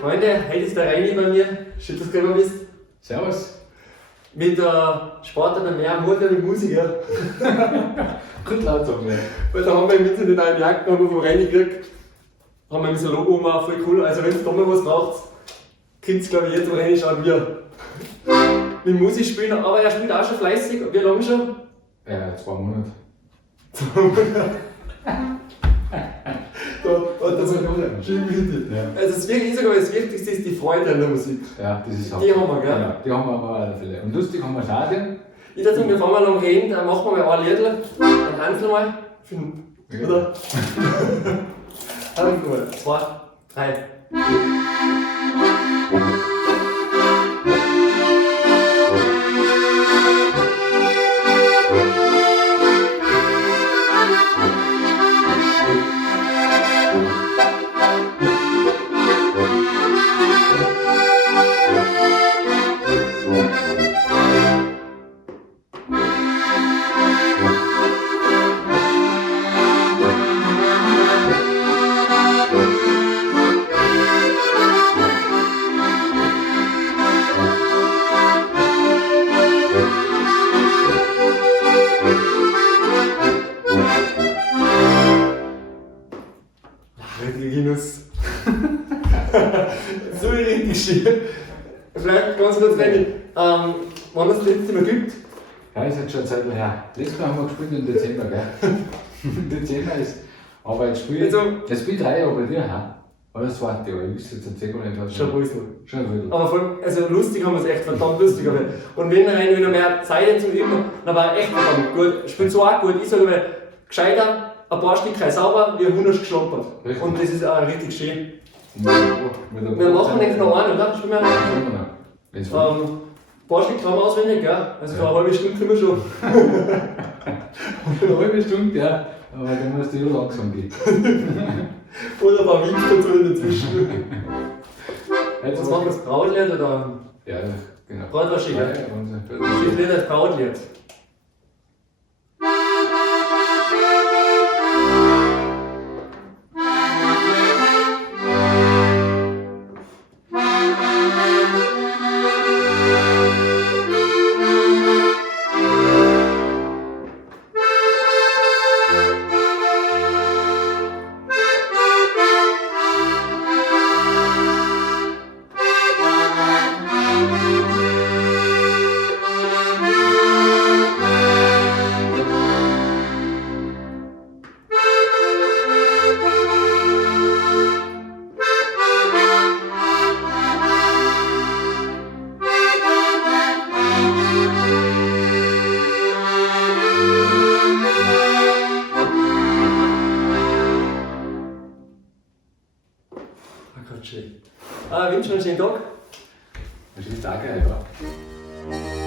Freunde, heute ist der Reini bei mir. Schön, dass du gekommen bist. Servus. Mit der Sport bei mir, Mutter mit Musiker. Gut laut sagen, ja. Weil da haben wir im Internet einen Jagd noch vom Reini gekriegt. Haben wir mit so ein Logo gemacht, voll cool. Also wenn es da mal was braucht, könnt ihr glaube ich jetzt am Reini schauen, wir. Mit Musik spielen, aber er spielt auch schon fleißig. Wie lange schon? Ja, 2 Monate. Das ist schön wichtig. Ja. Also das Wichtigste ist die Freude an der Musik. Ja, das ist Die haben wir, gell? Ja, die haben wir aber auf alle Fälle. Und lustig haben wir es auch denn. Ich dachte, bevor wir lang reden, dann machen wir mal ein Liedl. Dann Hansel mal. Oder? Hansel mal. 2, 3. Genuss. So richtig schön. Vielleicht ganz kurz, Reini, wann das letzte Mal gibt? Ja, ist jetzt schon eine Zeit her. Letztes Mal haben wir gespielt im Dezember, gell? Im Dezember ist. Aber jetzt spiele ich. Also, Jetzt spiele ich 3 Jahre bei dir, ha? Oder das zweite Jahr. Ich wüsste jetzt den Zehn nicht. schon ein bisschen. Schon ein bisschen. Aber voll, also lustig haben wir es echt verdammt lustig. Aber. Und wenn Reini wieder mehr Zeit hat zum Üben, dann war er echt verdammt gut. Spielt so auch gut. Ich sage mal, gescheiter, ein paar Stücke sauber, wie 100 geschlappert. Richtig. Und das ist auch richtig schön. Wir Wir machen den noch einen, oder? Spielen wir einen? Wenn's Ein paar Stück haben wir auswendig, gell? Also für eine halbe Stunde können wir schon. eine halbe Stunde, ja. Aber dann musst du ja langsam gehen. Oder ein paar Winks dazu dazwischen. Jetzt Was machen wir das Brautlied oder Ja, genau. Bratwurst? Ja, Ja, Wahnsinn. Lied als Brautlied. Schön. Wünsche einen schönen Tag. Das ist auch geil, ja.